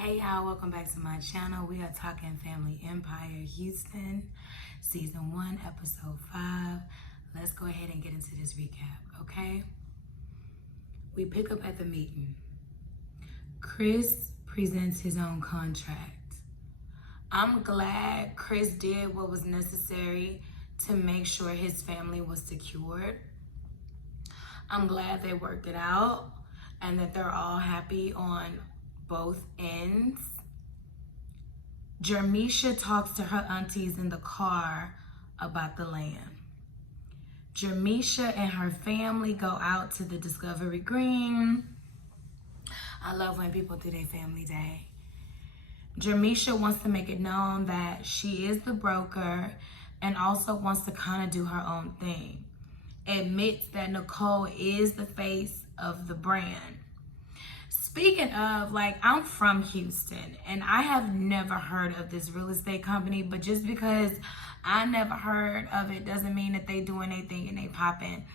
Hey y'all, welcome back to my channel. We are talking Family Empire Houston, Season 1, Episode 5. Let's go ahead and get into this recap, okay? We pick up at the meeting. Chris presents his own contract. I'm glad Chris did what was necessary to make sure his family was secured. I'm glad they worked it out and that they're all happy on both ends. Jermisha talks to her aunties in the car about the land. Jermisha and her family go out to the Discovery Green. I love when people do their family day. Jermisha wants to make it known that she is the broker and also wants to kind of do her own thing. Admits that Nicole is the face of the brand. Speaking of, I'm from Houston and I have never heard of this real estate company, but just because I never heard of it doesn't mean that they doing anything and they popping.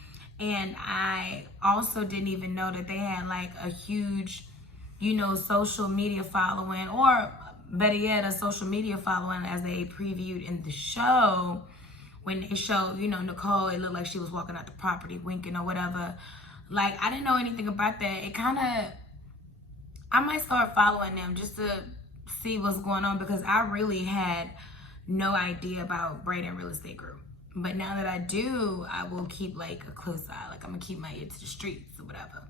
And I also didn't even know that they had a huge, social media following, or better yet, a social media following as they previewed in the show. When they showed, Nicole, it looked like she was walking out the property winking or whatever. I didn't know anything about that. I might start following them just to see what's going on, because I really had no idea about Braden Real Estate Group. But now that I do, I will keep a close eye. I'm gonna keep my ear to the streets or whatever.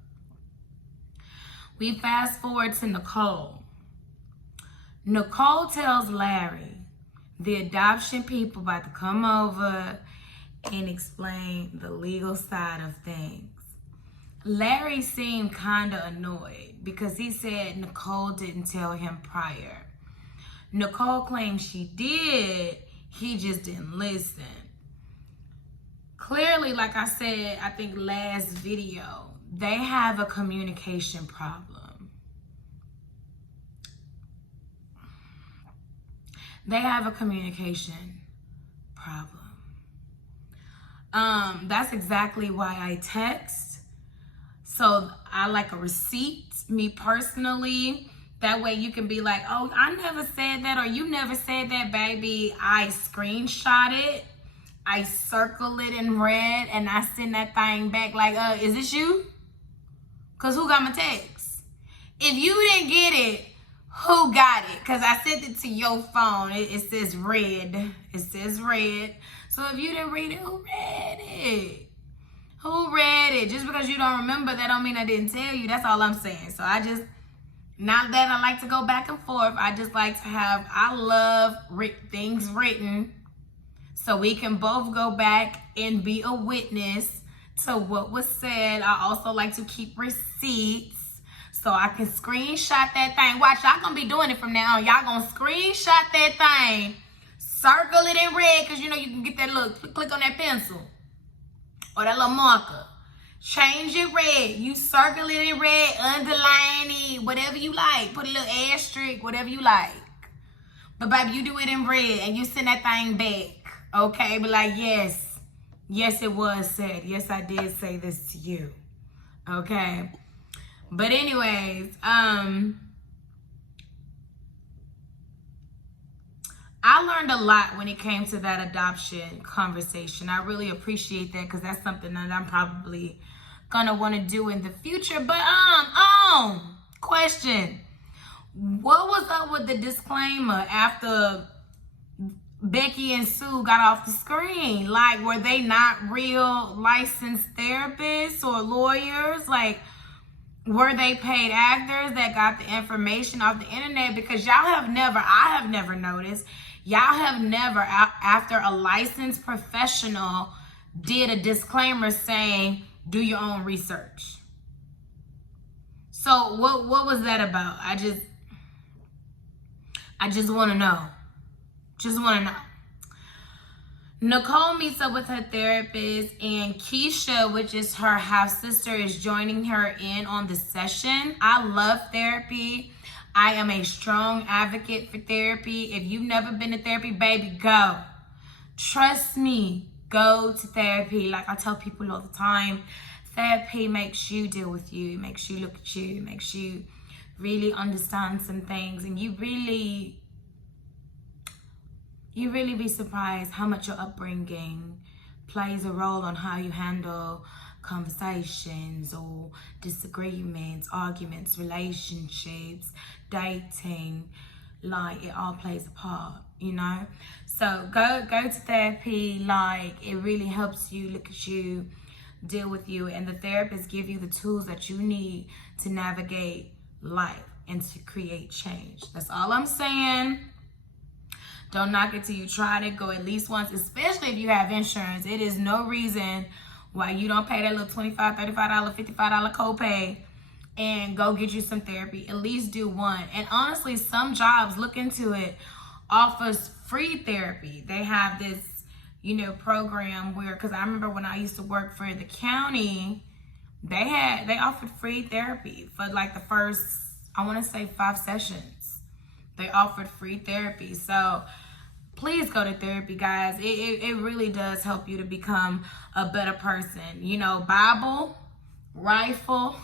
We fast forward to Nicole. Nicole tells Larry the adoption people about to come over and explain the legal side of things. Larry seemed kind of annoyed because he said Nicole didn't tell him prior. Nicole claims she did, he just didn't listen. Clearly, like I said, I think last video, they have a communication problem. That's exactly why I text. So I like a receipt, me personally. That way you can be like, oh, I never said that, or you never said that, baby. I screenshot it, I circle it in red, and I send that thing back is this you? Because who got my text? If you didn't get it, who got it? Because I sent it to your phone. It says red. It says red. So if you didn't read it, who read it? Who read it? Just because you don't remember, that don't mean I didn't tell you. That's all I'm saying. So not that I like to go back and forth, I just like to I love things written so we can both go back and be a witness to what was said. I also like to keep receipts so I can screenshot that thing. Watch, y'all gonna be doing it from now on. Y'all gonna screenshot that thing, circle it in red, because you can get that little click on that pencil or that little marker. Change it red. You circle it in red, underline it, whatever you like. Put a little asterisk, whatever you like. But baby, you do it in red and you send that thing back. Okay? Be like, yes, it was said. Yes, I did say this to you. Okay? But anyways, I learned a lot when it came to that adoption conversation. I really appreciate that, because that's something that I'm probably gonna want to do in the future. But question, what was up with the disclaimer after Becky and Sue got off the screen? Were they not real licensed therapists or lawyers? Were they paid actors that got the information off the internet? Because I have never noticed, y'all have never, after a licensed professional did a disclaimer saying, do your own research. So what was that about? I just want to know. Nicole meets up with her therapist, and Keisha, which is her half-sister, is joining her in on the session. I love therapy. I am a strong advocate for therapy. If you've never been to therapy, baby, go. Trust me, go to therapy. Like I tell people all the time, therapy makes you deal with you. It makes you look at you. It makes you really understand some things, and you really be surprised how much your upbringing plays a role on how you handle conversations or disagreements, arguments, relationships, dating. Like, it all plays a part, you know? So go to therapy. Like, it really helps you look at you, deal with you, and the therapist give you the tools that you need to navigate life and to create change. That's all I'm saying. Don't knock it till you tried it. Go at least once, especially if you have insurance. It is no reason why you don't pay that little $25, $35, $55 copay and go get you some therapy. At least do one. And honestly, some jobs, look into it, offers free therapy. They have this, you know, program where, because I remember when I used to work for the county, they offered free therapy for like the first, I want to say 5 sessions. They offered free therapy. So please go to therapy, guys. It really does help you to become a better person. You know, Bible, rifle,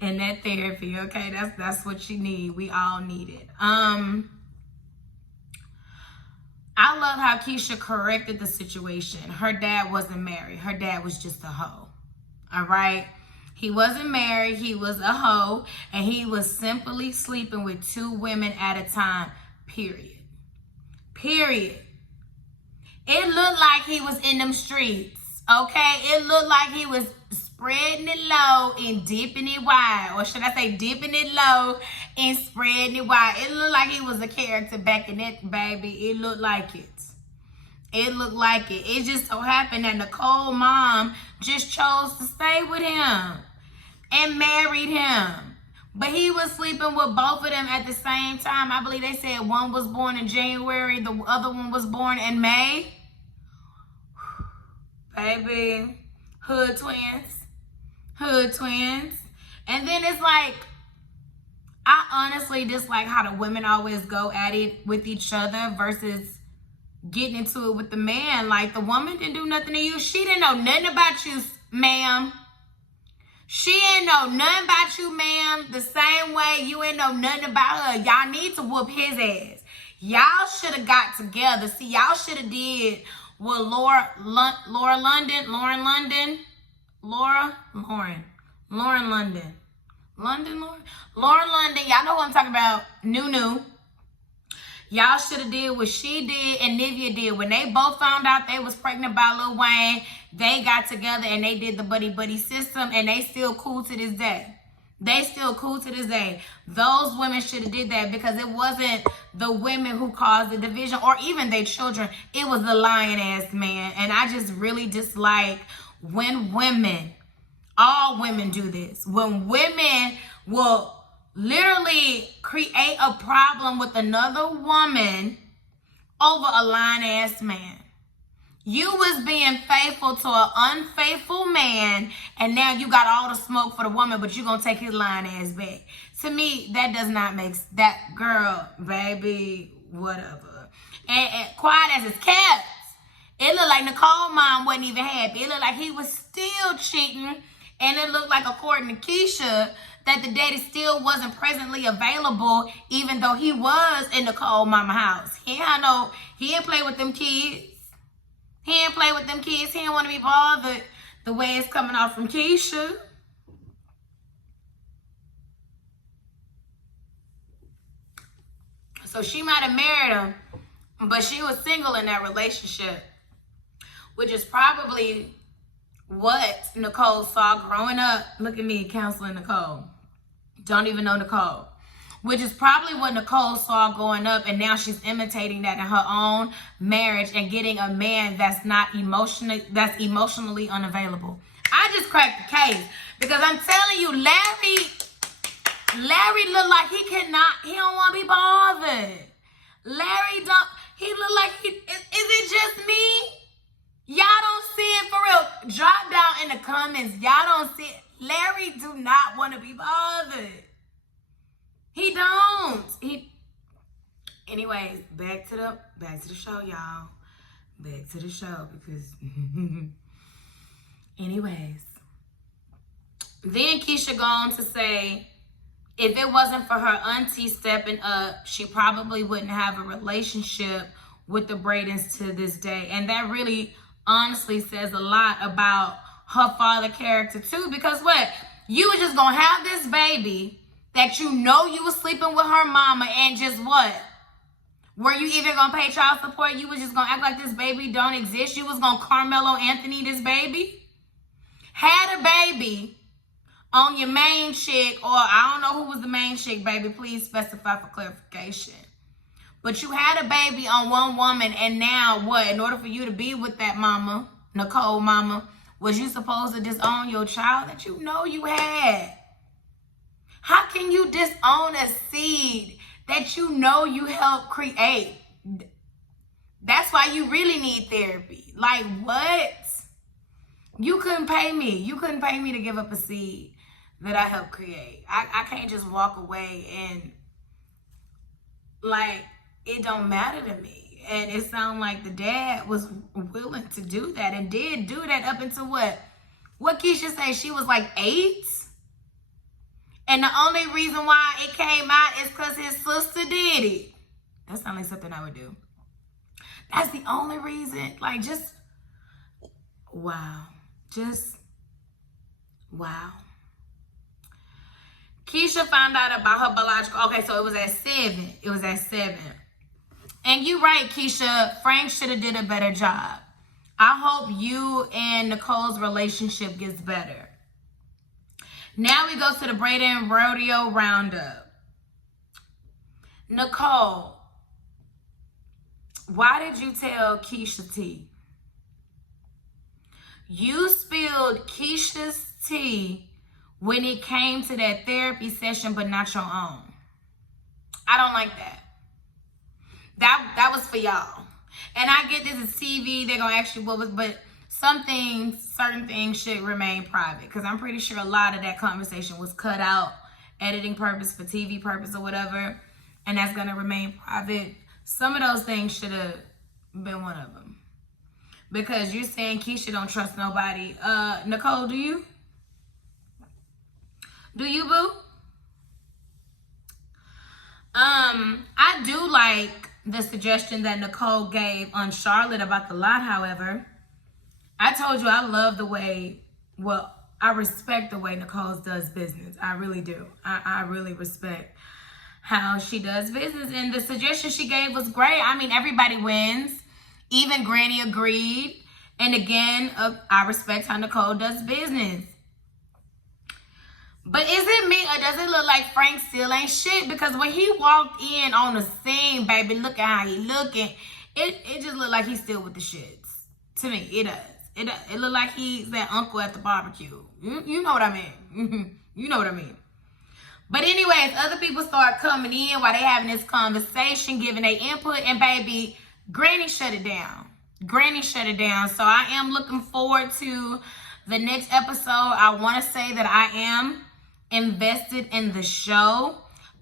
and that therapy, okay? That's what you need. We all need it. I love how Keisha corrected the situation. Her dad wasn't married. Her dad was just a hoe. All right? He wasn't married. He was a hoe. And he was simply sleeping with 2 women at a time, period. Period. It looked like he was in them streets, okay? It looked like he was spreading it low and dipping it wide. Or should I say dipping it low and spreading it wide. It looked like he was a character back in that, baby. It looked like it. It looked like it. It just so happened that Nicole's mom just chose to stay with him and married him. But he was sleeping with both of them at the same time. I believe they said one was born in January, the other one was born in May. Baby, hood twins. Hood twins. And then it's like, I honestly dislike how the women always go at it with each other versus getting into it with the man. Like, the woman didn't do nothing to you. She didn't know nothing about you, ma'am. She ain't know nothing about you, ma'am, the same way you ain't know nothing about her. Y'all need to whoop his ass. Y'all should have got together. See, y'all should have did what Lauren London. Y'all know what I'm talking about. Nunu. Y'all should have did what she did and Nivea did. When they both found out they was pregnant by Lil Wayne, they got together and they did the buddy-buddy system, and they still cool to this day. They still cool to this day. Those women should have did that, because it wasn't the women who caused the division or even their children. It was the lying-ass man. And I just really dislike when women, all women do this. When women will literally create a problem with another woman over a lying-ass man. You was being faithful to an unfaithful man, and now you got all the smoke for the woman, but you gonna take his lying ass back. To me, that does not make that girl, baby, whatever. And quiet as his cats, it looked like Nicole's mom wasn't even happy. It looked like he was still cheating, and it looked like, according to Keisha, that the daddy still wasn't presently available, even though he was in Nicole's mama house. He didn't play with them kids. He didn't play with them kids. He didn't want to be bothered the way it's coming off from Keisha. So she might have married him, but she was single in that relationship, which is probably what Nicole saw growing up. Look at me counseling Nicole. Don't even know Nicole. Which is probably what Nicole saw growing up, and now she's imitating that in her own marriage and getting a man that's emotionally unavailable. I just cracked the case, because I'm telling you, Larry looked like he don't want to be bothered. He looked like is it just me? Y'all don't see it for real. Drop down in the comments. Y'all don't see it. Larry do not want to be bothered. He don't. Anyways, back to the show, y'all. Back to the show, because anyways. Then Keisha go on to say, If it wasn't for her auntie stepping up, she probably wouldn't have a relationship with the Bradens to this day. And that really honestly says a lot about her father character too. Because what? You were just going to have this baby that you know you was sleeping with her mama, and just what? Were you even going to pay child support? You was just going to act like this baby don't exist? You was going to Carmelo Anthony this baby? Had a baby on your main chick, or I don't know who was the main chick, baby. Please specify for clarification. But you had a baby on one woman, and now what? In order for you to be with that mama, Nicole mama, was you supposed to disown your child that you know you had? How can you disown a seed that you know you helped create? That's why you really need therapy. Like, what? You couldn't pay me. You couldn't pay me to give up a seed that I helped create. I can't just walk away and, like, it don't matter to me. And it sounded like the dad was willing to do that and did do that up until what? What Keisha say? She was like 8? And the only reason why it came out is because his sister did it. That sounds like something I would do. That's the only reason. Like, just, wow. Just, wow. Keisha found out about her biological, okay, so it was at 7. It was at 7. And you right, Keisha, Frank should have did a better job. I hope you and Nicole's relationship gets better. Now we go to the Braden Rodeo Roundup. Nicole, why did you tell Keisha tea? You spilled Keisha's tea when it came to that therapy session, but not your own. I don't like that. That was for y'all. And I get this is TV, they're gonna ask you what was, but certain things should remain private, because I'm pretty sure a lot of that conversation was cut out, editing purpose, for TV purpose or whatever, and that's gonna remain private. Some of those things should have been one of them. Because you're saying Keisha don't trust nobody. Nicole, do you? Do you, boo? I do like the suggestion that Nicole gave on Charlotte about the lot, however. I told you I love the way, well, I respect the way Nicole does business. I really do. I really respect how she does business. And the suggestion she gave was great. I mean, everybody wins. Even Granny agreed. And again, I respect how Nicole does business. But is it me, or does it look like Frank still ain't shit? Because when he walked in on the scene, baby, look at how he looking. It just looked like he's still with the shits. To me, it does. It looked like he's that uncle at the barbecue. You know what I mean. You know what I mean. But anyways, other people start coming in while they having this conversation, giving their input. And baby, Granny shut it down. Granny shut it down. So I am looking forward to the next episode. I want to say that I am invested in the show.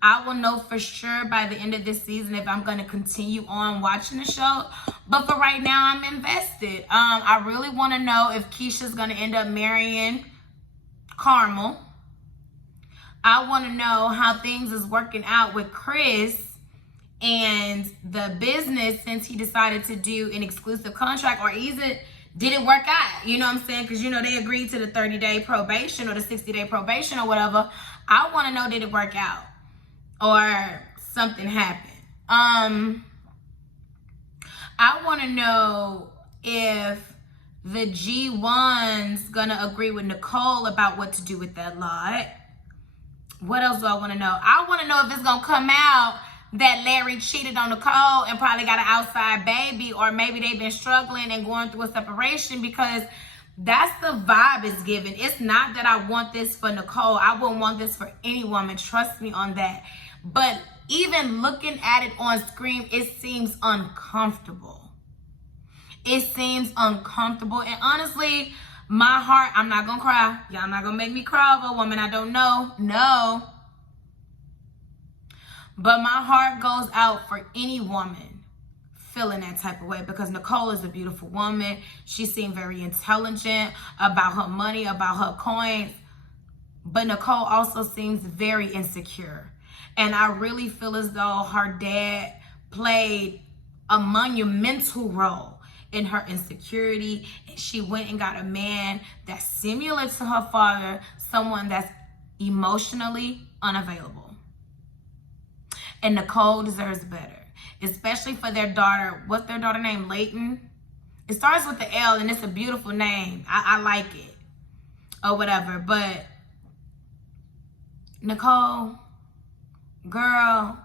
I will know for sure by the end of this season if I'm going to continue on watching the show. But for right now, I'm invested. I really want to know if Keisha's going to end up marrying Carmel. I want to know how things is working out with Chris and the business, since he decided to do an exclusive contract, or did it work out? You know what I'm saying? Because, you know, they agreed to the 30-day probation or the 60-day probation or whatever. I want to know, did it work out? Or something happened. I want to know if the G1's gonna agree with Nicole about what to do with that lot. What else do I want to know? I want to know if it's gonna come out that Larry cheated on Nicole and probably got an outside baby, or maybe they've been struggling and going through a separation, because that's the vibe it's given. It's not that I want this for Nicole. I wouldn't want this for any woman. Trust me on that. But even looking at it on screen, it seems uncomfortable. It seems uncomfortable. And honestly, my heart, I'm not going to cry. Y'all not going to make me cry over a woman I don't know. No. But my heart goes out for any woman feeling that type of way, because Nicole is a beautiful woman. She seemed very intelligent about her money, about her coins. But Nicole also seems very insecure. And I really feel as though her dad played a monumental role in her insecurity. And she went and got a man that's similar to her father, someone that's emotionally unavailable. And Nicole deserves better, especially for their daughter. What's their daughter name? Layton? It starts with the L and it's a beautiful name. I like it. Or whatever. But Nicole, girl,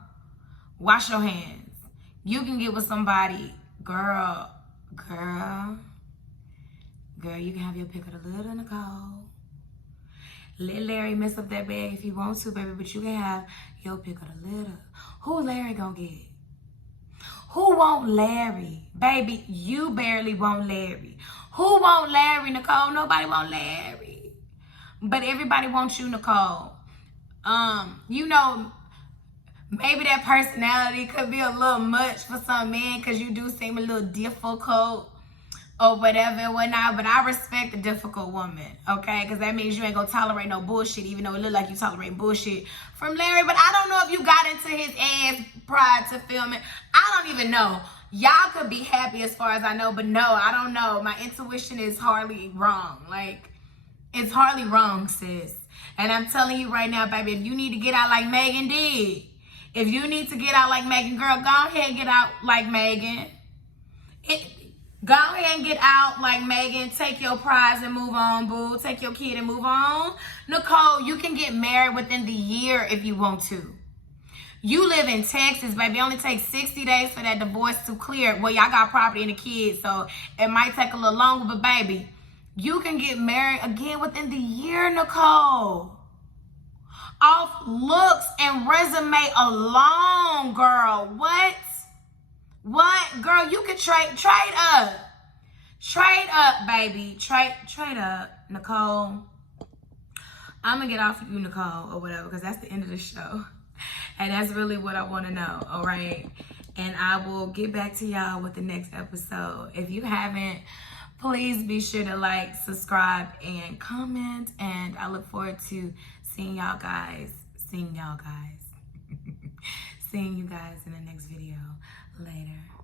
wash your hands. You can get with somebody, girl, you can have your pick of the litter, Nicole. Let Larry mess up that bag if he wants to, baby, but you can have your pick of the litter. Who Larry gonna get? Who want Larry? Baby, you barely want Larry. Who want Larry, Nicole? Nobody want Larry. But everybody wants you, Nicole. You know, maybe that personality could be a little much for some men because you do seem a little difficult or whatever and whatnot, but I respect a difficult woman, okay? Because that means you ain't gonna tolerate no bullshit, even though it look like you tolerate bullshit from Larry. But I don't know if you got into his ass prior to filming. I don't even know. Y'all could be happy as far as I know, but no, I don't know. My intuition is hardly wrong. Like, it's hardly wrong, sis. And I'm telling you right now, baby, if you need to get out like Megan did, if you need to get out like Megan, girl, go ahead and get out like Megan. Go ahead and get out like Megan. Take your prize and move on, boo. Take your kid and move on. Nicole, you can get married within the year if you want to. You live in Texas, baby. It only takes 60 days for that divorce to clear. Well, y'all got property and a kid, so it might take a little longer, but baby, you can get married again within the year, Nicole. Off looks and resume alone, girl. What? Girl, you can trade up. Trade up, baby. Trade up, Nicole. I'm going to get off of you, Nicole, or whatever, because that's the end of the show. And that's really what I want to know, all right? And I will get back to y'all with the next episode. If you haven't, please be sure to like, subscribe, and comment. And I look forward to seeing you guys in the next video. Later.